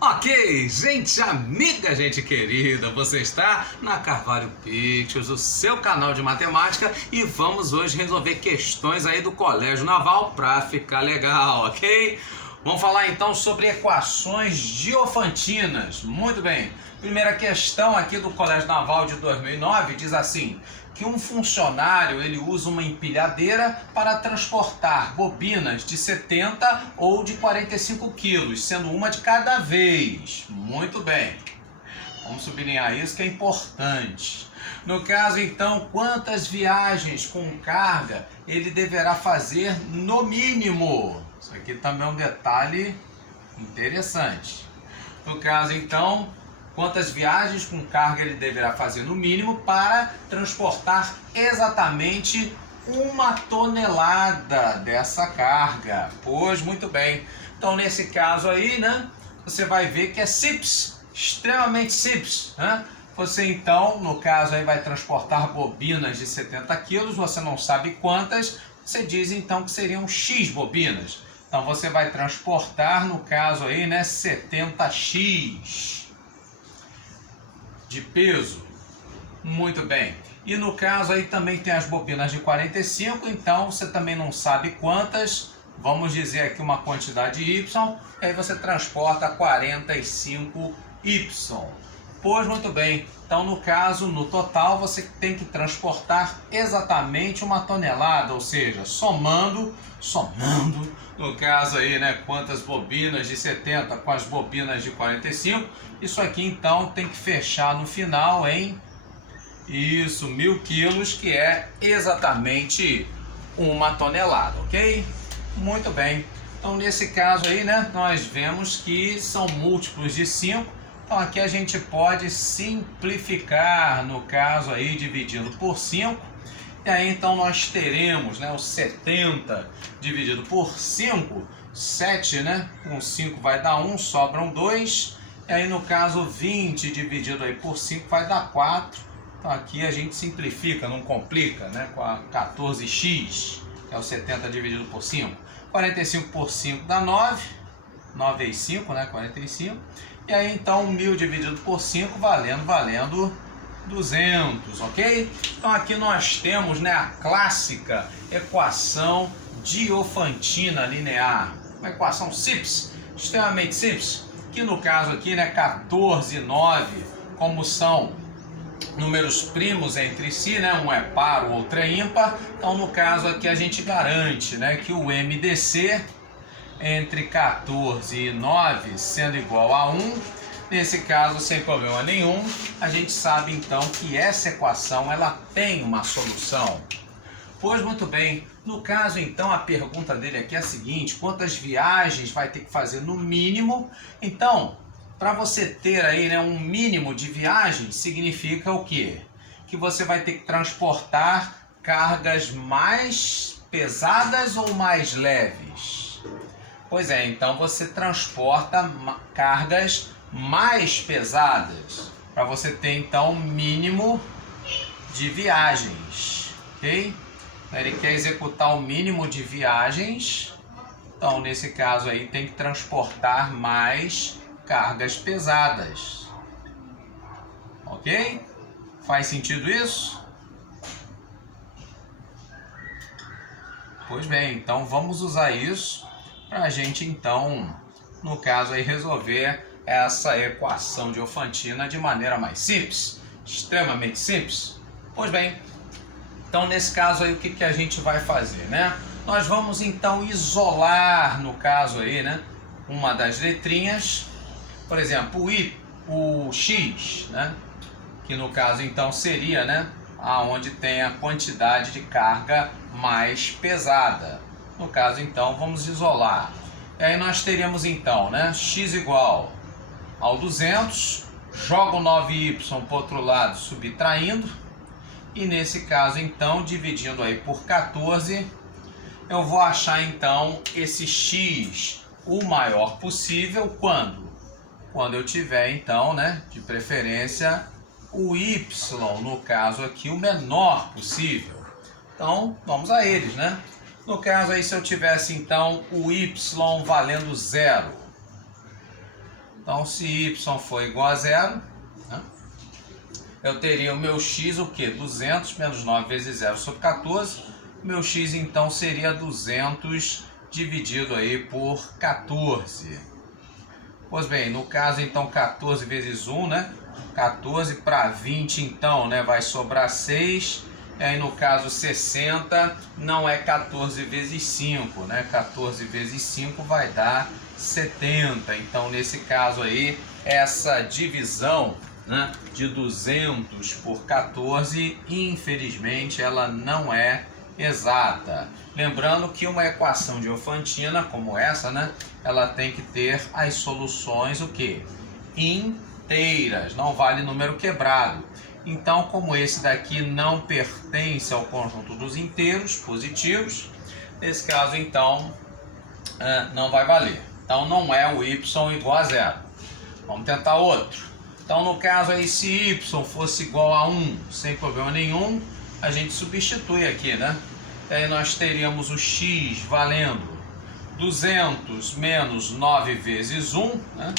Ok, gente amiga, gente querida, você está na Carvalho Pictures, o seu canal de matemática, e vamos hoje resolver questões aí do Colégio Naval para ficar legal, ok? Vamos falar então sobre equações diofantinas. Muito bem, primeira questão aqui do Colégio Naval de 2009 diz assim: que um funcionário ele usa uma empilhadeira para transportar bobinas de 70 ou de 45 quilos, sendo uma de cada vez. Muito bem. Vamos sublinhar isso que é importante. No caso, então, quantas viagens com carga ele deverá fazer no mínimo? Isso aqui também é um detalhe interessante. No caso, então, quantas viagens com carga ele deverá fazer no mínimo para transportar exatamente 1 tonelada dessa carga? Pois, muito bem. Então, nesse caso aí, né, você vai ver que é simples, extremamente simples, né? Você, então, no caso aí, vai transportar bobinas de 70 quilos, você não sabe quantas, você diz, então, que seriam X bobinas. Então, você vai transportar, no caso aí, né, 70x de peso. Muito bem. E no caso aí também tem as bobinas de 45, então você também não sabe quantas. Vamos dizer aqui uma quantidade Y, aí você transporta 45Y. Pois muito bem, então no caso, no total, você tem que transportar exatamente 1 tonelada, ou seja, somando, no caso aí, né, quantas bobinas de 70 com as bobinas de 45, isso aqui então tem que fechar no final em, isso, 1.000 quilos, que é exatamente 1 tonelada, ok? Muito bem, então nesse caso aí, né, nós vemos que são múltiplos de 5, então aqui a gente pode simplificar, no caso aí, dividindo por 5, e aí então nós teremos, né, o 70 dividido por 5, 7, né, com 5 vai dar 1, sobram 2, e aí no caso 20 dividido aí por 5 vai dar 4, então aqui a gente simplifica, não complica, né, com a 14x, que é o 70 dividido por 5, 45 por 5 dá 9, 9 vezes 5, né, 45, e aí então 1.000 dividido por 5 valendo 200, ok? Então aqui nós temos, né, a clássica equação diofantina linear, uma equação simples, extremamente simples, que no caso aqui, né, 14 e 9, como são números primos entre si, né, um é par, o outro é ímpar, então no caso aqui a gente garante, né, que o MDC entre 14 e 9 sendo igual a 1, nesse caso sem problema nenhum, a gente sabe então que essa equação ela tem uma solução. Pois muito bem, no caso então a pergunta dele aqui é a seguinte: quantas viagens vai ter que fazer no mínimo? Então, para você ter aí, né, um mínimo de viagens, significa o quê? Que você vai ter que transportar cargas mais pesadas ou mais leves? Pois é, então você transporta cargas mais pesadas, para você ter então um mínimo de viagens, ok? Ele quer executar o mínimo de viagens, então nesse caso aí tem que transportar mais cargas pesadas, ok? Faz sentido isso? Pois bem, então vamos usar isso para a gente então, no caso aí, resolver essa equação diofantina de maneira mais simples, extremamente simples. Pois bem, então nesse caso aí o que a gente vai fazer, né? Nós vamos então isolar, no caso aí, né, uma das letrinhas, por exemplo, o X, né, que no caso então seria, né, aonde tem a quantidade de carga mais pesada. No caso então vamos isolar. E aí nós teríamos então, né, x igual ao 200, jogo 9y para o outro lado subtraindo, e nesse caso então dividindo aí por 14, eu vou achar então esse x o maior possível quando eu tiver então, né, de preferência o y, no caso aqui, o menor possível. Então vamos a eles, né? No caso aí, se eu tivesse então o y valendo 0, Então, se y for igual a zero, né, eu teria o meu x o quê? 200 menos 9 vezes 0 sobre 14. Meu x, então, seria 200 dividido aí por 14. Pois bem, no caso, então, 14 vezes 1, né? 14 para 20, então, né? Vai sobrar 6. E aí, no caso, 60 não é 14 vezes 5, né? 14 vezes 5 vai dar 70. Então, nesse caso aí, essa divisão, né, de 200 por 14, infelizmente, ela não é exata. Lembrando que uma equação diofantina como essa, né, ela tem que ter as soluções o quê? Inteiras, não vale número quebrado. Então, como esse daqui não pertence ao conjunto dos inteiros positivos, nesse caso, então, não vai valer. Então, não é o y igual a zero. Vamos tentar outro. Então, no caso aí, se y fosse igual a 1, sem problema nenhum, a gente substitui aqui, né? E aí nós teríamos o x valendo 200 menos 9 vezes 1, né?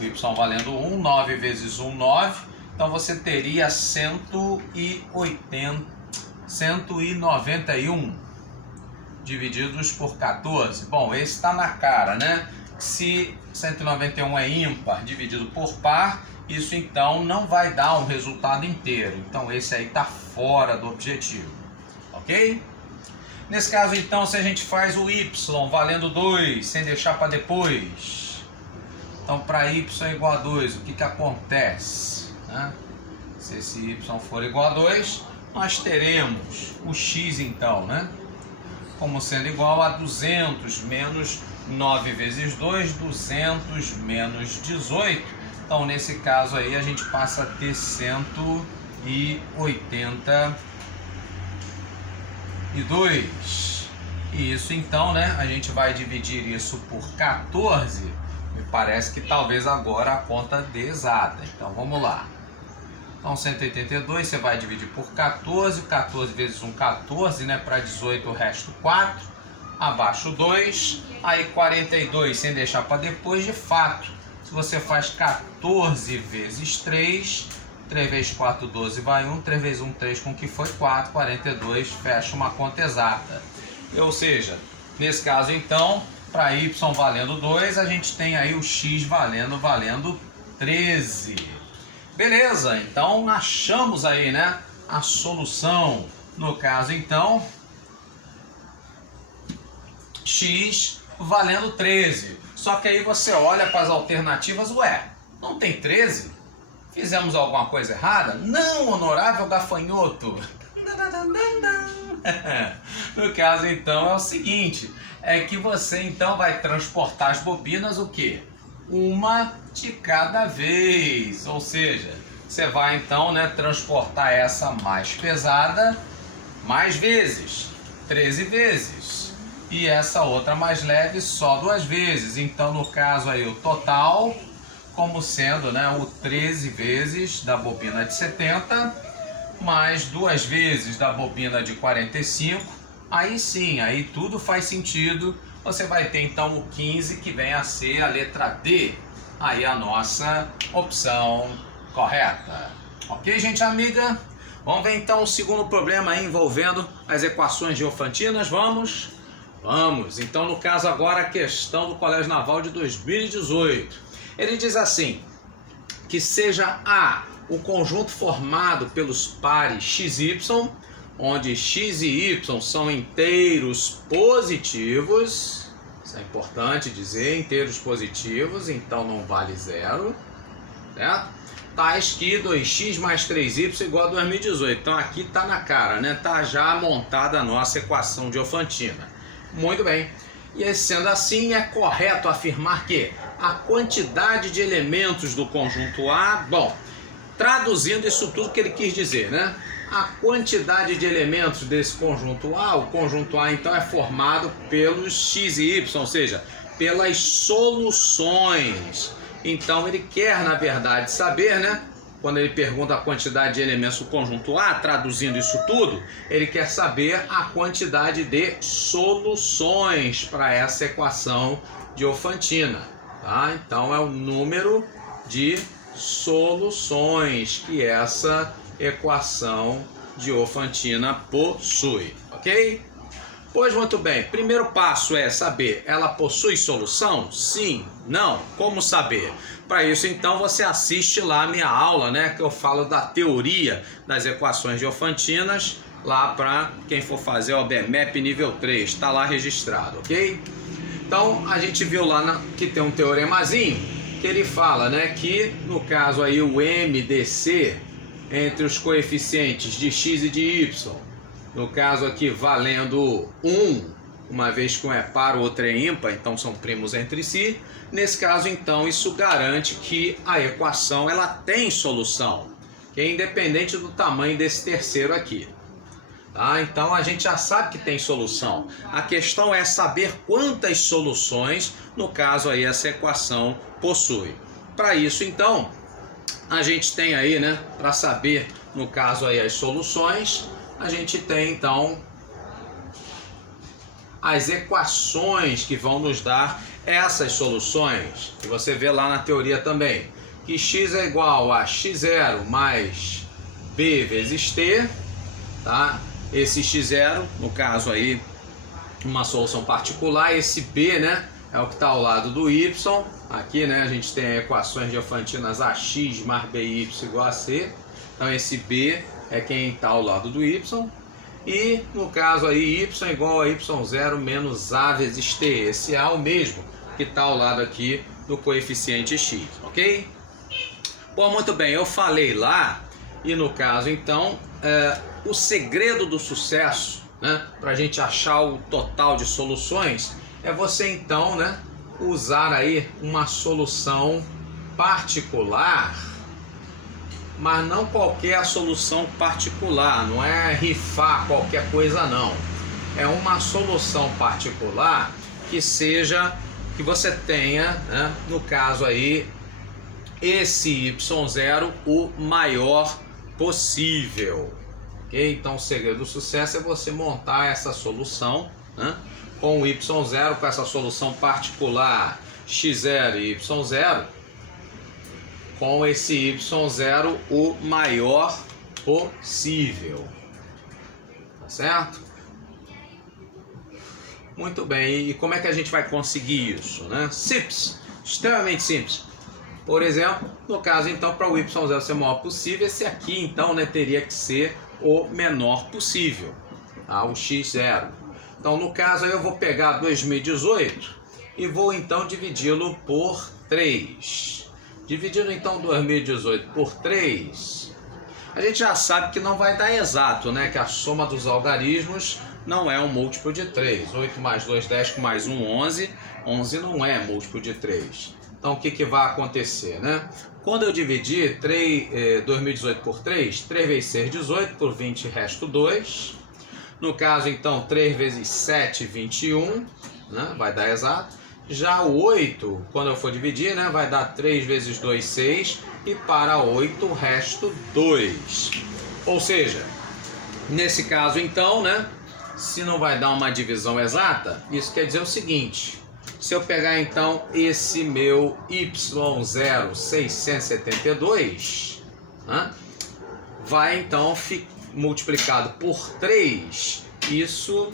O y valendo 1, 9 vezes 1, 9. Então, você teria 191 divididos por 14. Bom, esse está na cara, né? Se 191 é ímpar dividido por par, isso então não vai dar um resultado inteiro. Então esse aí está fora do objetivo, ok? Nesse caso então, se a gente faz o y valendo 2, sem deixar para depois, então para y igual a 2, o que acontece, né? Se esse y for igual a 2, nós teremos o x então, né, como sendo igual a 200 menos 9 vezes 2, 200 menos 18. Então, nesse caso aí, a gente passa a ter 182. E isso, então, né, a gente vai dividir isso por 14. Me parece que talvez agora a conta dê exata. Então, vamos lá. Então, 182 você vai dividir por 14. 14 vezes 1, 14, né? Para 18, o resto 4. Abaixo 2. Aí, 42, sem deixar para depois, de fato. Se você faz 14 vezes 3, 3 vezes 4, 12, vai 1, 3 vezes 1, 3, com que foi 4, 42, fecha uma conta exata. Ou seja, nesse caso então, para y valendo 2, a gente tem aí o x valendo 13. Beleza, então achamos aí, né, a solução. No caso então, x valendo 13. Só que aí você olha para as alternativas, ué, não tem 13? Fizemos alguma coisa errada? Não, honorável gafanhoto. No caso então é o seguinte, é que você então vai transportar as bobinas o quê? Uma de cada vez, ou seja, você vai então, né, transportar essa mais pesada mais vezes, 13 vezes. E essa outra mais leve só 2 vezes. Então, no caso aí, o total, como sendo, né, o 13 vezes da bobina de 70, mais 2 vezes da bobina de 45. Aí sim, aí tudo faz sentido. Você vai ter então o 15, que vem a ser a letra D. Aí a nossa opção correta. Ok, gente amiga? Vamos ver então o segundo problema aí envolvendo as equações diofantinas. Vamos? Vamos, então no caso agora a questão do Colégio Naval de 2018. Ele diz assim, que seja A, o conjunto formado pelos pares XY, onde x e y são inteiros positivos, isso é importante dizer, inteiros positivos, então não vale zero, certo? Tais que 2x mais 3y igual a 2018. Então aqui está na cara, né? Está já montada a nossa equação diofantina. Muito bem. E sendo assim, é correto afirmar que a quantidade de elementos do conjunto A, bom, traduzindo isso tudo que ele quis dizer, né? A quantidade de elementos desse conjunto A, o conjunto A então é formado pelos x e y, ou seja, pelas soluções. Então ele quer, na verdade, saber, né? Quando ele pergunta a quantidade de elementos do conjunto A, traduzindo isso tudo, ele quer saber a quantidade de soluções para essa equação diofantina. tá? Então é o número de soluções que essa equação Diofantina possui, ok? Pois muito bem, primeiro passo é saber, ela possui solução? Sim, não, como saber? Para isso então você assiste lá a minha aula, né, que eu falo da teoria das equações diofantinas, lá para quem for fazer o OBMEP nível 3, está lá registrado, ok? Então a gente viu lá que tem um teoremazinho, que ele fala, né, que no caso aí o MDC entre os coeficientes de x e de y, no caso aqui valendo 1, uma vez que um é par, o outro é ímpar, então são primos entre si. Nesse caso, então, isso garante que a equação ela tem solução, que é independente do tamanho desse terceiro aqui. Tá? Então a gente já sabe que tem solução. A questão é saber quantas soluções, no caso aí, essa equação possui. Para isso, então, a gente tem aí, né, para saber, no caso aí, as soluções, a gente tem então as equações que vão nos dar essas soluções, que você vê lá na teoria também, que x é igual a x0 mais b vezes t, tá? Esse x0, no caso aí, uma solução particular, esse b, né, é o que está ao lado do y, aqui, né, a gente tem equações diofantinas ax mais by igual a c, então esse b é quem está ao lado do y, e no caso aí y igual a y0 menos a vezes t, esse é o mesmo que está ao lado aqui do coeficiente x, ok? Bom, muito bem, eu falei lá, e no caso então, o segredo do sucesso, né, para a gente achar o total de soluções, é você então, né, usar aí uma solução particular, mas não qualquer solução particular, não é rifar qualquer coisa não. É uma solução particular que seja, que você tenha, né, no caso aí, esse y0 o maior possível. Okay? Então o segredo do sucesso é você montar essa solução, né, com o y0, com essa solução particular x0 e y0, com esse y0 o maior possível, tá certo? Muito bem, e como é que a gente vai conseguir isso, né? Simples, extremamente simples. Por exemplo, no caso então, para o y0 ser o maior possível, esse aqui então, né, teria que ser o menor possível, tá? O x0. Então no caso aí eu vou pegar 2018 e vou então dividi-lo por 3. Dividindo então 2018 por 3, a gente já sabe que não vai dar exato, né? Que a soma dos algarismos não é um múltiplo de 3. 8 mais 2, 10, com mais 1, 11. 11 não é múltiplo de 3. Então o que vai acontecer, né? Quando eu dividir 2018 por 3, 3 vezes 6, 18, por 20 resto 2. No caso então 3 vezes 7, 21, né? Vai dar exato. Já o 8, quando eu for dividir, né, vai dar 3 vezes 2, 6, e para 8 o resto 2. Ou seja, nesse caso então, né, se não vai dar uma divisão exata, isso quer dizer o seguinte: se eu pegar então esse meu y0 672, né, vai então multiplicado por 3, isso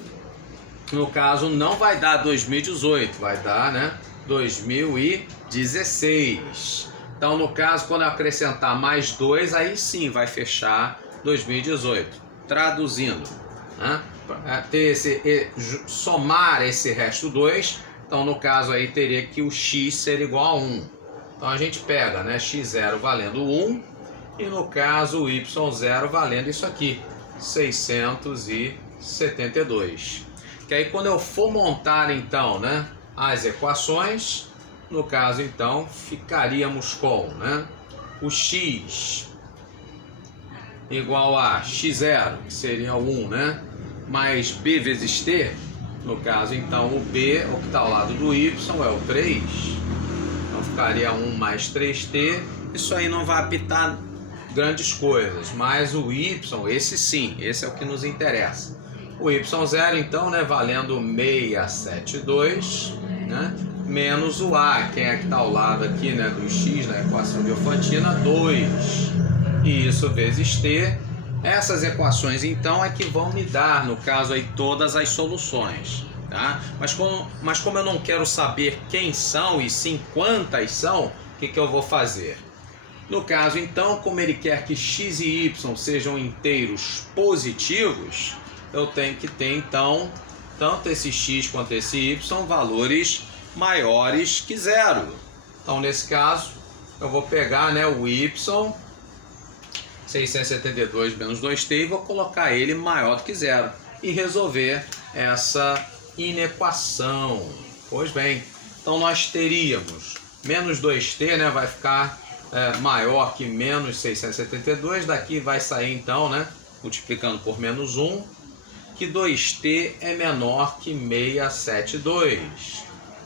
no caso não vai dar 2018, vai dar, né, 2016. Então no caso, quando eu acrescentar mais 2, aí sim vai fechar 2018. Traduzindo, né, ter somar esse resto 2, então no caso aí teria que o x ser igual a 1. Então a gente pega, né, x0 valendo 1 e no caso o y0 valendo isso aqui, 672. Que aí quando eu for montar então, né, as equações, no caso então ficaríamos com, né, o x igual a x0, que seria 1, né, mais b vezes t, no caso então o b, o que está ao lado do y, é o 3, então ficaria 1 mais 3t, isso aí não vai apitar grandes coisas, mas o y, esse sim, esse é o que nos interessa. O y0 então, né, valendo 672, né, menos o A, quem é que está ao lado aqui, né, do x na equação diofantina, 2. E isso vezes t. Essas equações, então, é que vão me dar, no caso aí, todas as soluções. Tá? Mas como eu não quero saber quem são e sim quantas são, o que eu vou fazer? No caso, então, como ele quer que x e y sejam inteiros positivos, eu tenho que ter, então, tanto esse x quanto esse y, valores maiores que zero. Então, nesse caso, eu vou pegar, né, o y, 672 menos 2t, e vou colocar ele maior do que zero e resolver essa inequação. Pois bem, então nós teríamos menos 2t, né, vai ficar maior que menos 672, daqui vai sair então, né, multiplicando por menos 1, que 2t é menor que 672.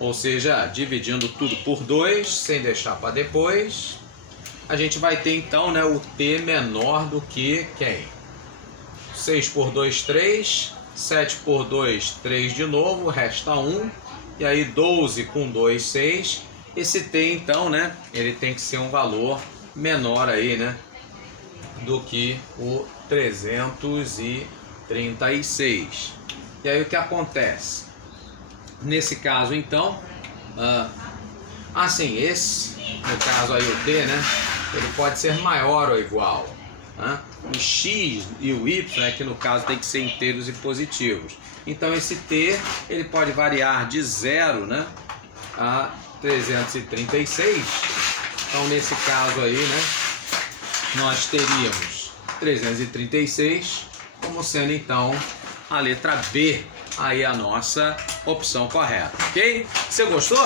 Ou seja, dividindo tudo por 2, sem deixar para depois, a gente vai ter então, né, o t menor do que quem? 6 por 2, 3, 7 por 2, 3 de novo, resta 1, e aí 12 com 2, 6. Esse t então, né, ele tem que ser um valor menor aí, né, do que o 336. E aí o que acontece? Nesse caso então, assim, esse, no caso aí o t, né, ele pode ser maior ou igual. O x e o y, né, que no caso tem que ser inteiros e positivos. Então esse t, ele pode variar de 0, né, a 336. Então nesse caso aí, né, nós teríamos 336 como sendo então a letra B, aí a nossa opção correta, ok? Você gostou?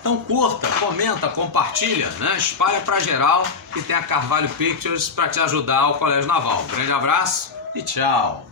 Então curta, comenta, compartilha, né? Espalha para geral, que tem a Carvalho Pictures para te ajudar ao Colégio Naval. Um grande abraço e tchau!